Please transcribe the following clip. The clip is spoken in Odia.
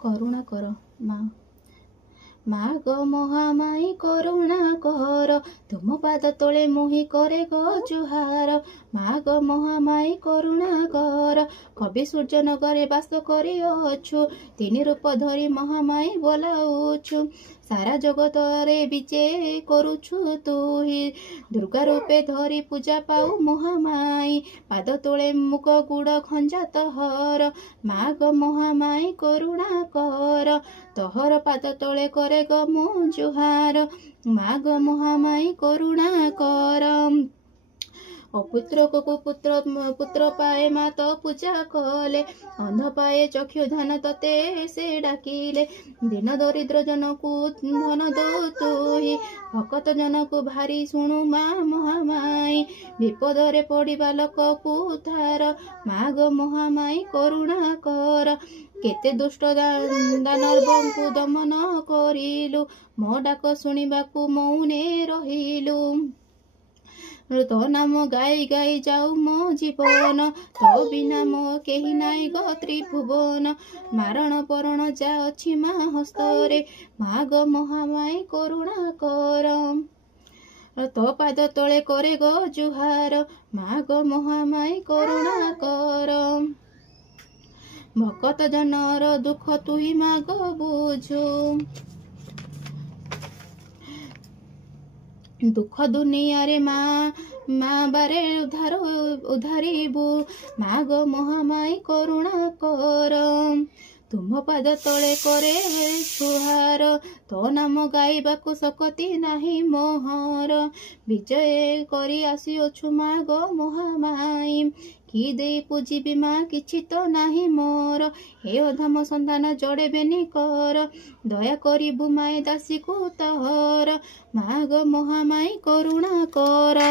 କରୁଣା କର ମା ମା ଗ ମହାମାଇ କରୁଣା କର ତୁମ ପାଦ ତଳେ ମୁହିଁ କରେ ଗ ଜୁହାର ମା ଗ ମହାମାଇ କରୁଣା କର କବି ସୂର୍ଯ୍ୟ ନଗରେ ବାସ କରିଅଛୁ ତିନି ରୂପ ଧରି ମହାମାଇ ବୋଲାଉଛୁ ସାରା ଜଗତରେ ବିଜେ କରୁଛୁ ତୁହି ଦୁର୍ଗା ରୂପେ ଧରି ପୂଜା ପାଉ ମହାମାଇ ପାଦ ତଳେ ମୁଗ ଗୁଡ଼ ଖଞ୍ଜା ତହର ମା ଗ ମହାମାଇ କରୁଣା କର ତହର ପାଦ ତଳେ କରେ ଗ ମୁଁ ଜୁହାର ମା ଗ ମହାମାଇ କରୁଣା କର ଅପୁତ୍ରକୁ ପୁତ୍ର ପାଏ ମା ତ ପୂଜା କଲେ ଅନ୍ଧ ପାଏ ଚକ୍ଷୁ ଧନ ତତେ ସେ ଡାକିଲେ ଦିନ ଦରିଦ୍ର ଜନକୁ ଧନ ଦଉ ତୁହି ଭକତ ଜନକୁ ଭାରି ଶୁଣୁ ମା ମହାମାଇ ବିପଦରେ ପଡ଼ିବା ଲୋକକୁ ଉଦ୍ଧାର ମା ଗ ମହାମାଇ କରୁଣା କର କେତେ ଦୁଷ୍ଟ ଦାନବଙ୍କୁ ଦମନ କରିଲୁ ମୋ ଡାକ ଶୁଣିବାକୁ ମୌନେ ରହିଲୁ ତୋ ନାମ ଗାଇ ଗାଇ ଯାଉ ମୋ ଜୀବନ ତୋ ବିନା ମୋ କେହି ନାଇଁ ଗ ତ୍ରିଭୁବନ ମାରଣ ପରଣ ଯା ଅଛି ମା ହସ୍ତରେ ମା ଗ ମହାମାଇ କରୁଣା କର ତୋ ପାଦ ତଳେ କରେ ଗ ଜୁହାର ମା ଗ ମହାମାଇ କରୁଣା କର ଭକତ ଜନର ଦୁଃଖ ତୁହି ମା ଗ ବୁଝୁ ଦୁଃଖ ଦୁନିଆରେ ମା ବାରେ ଉଦ୍ଧାରିବୁ ମା ଗ ମହାମାଇ କରୁଣା କର ତୁମ ପାଦ ତଳେ କରେ ସୁହାର ତୋ ନାମ ଗାଇବାକୁ ଶକ୍ତି ନାହିଁ ମୋହର ବିଜୟ କରି ଆସିଅଛୁ ମା ଗ ମହାମାଇ କି ଦେଇ ପୂଜିବି ମା କିଛି ତ ନାହିଁ ମୋର ହେ ଅଧମ ସନ୍ଧାନ ଜଡ଼େବେନି କର ଦୟା କରିବୁ ମାଏ ଦାସୀକୁ ତହର ମା ଗ ମହାମାଇ କରୁଣା କର।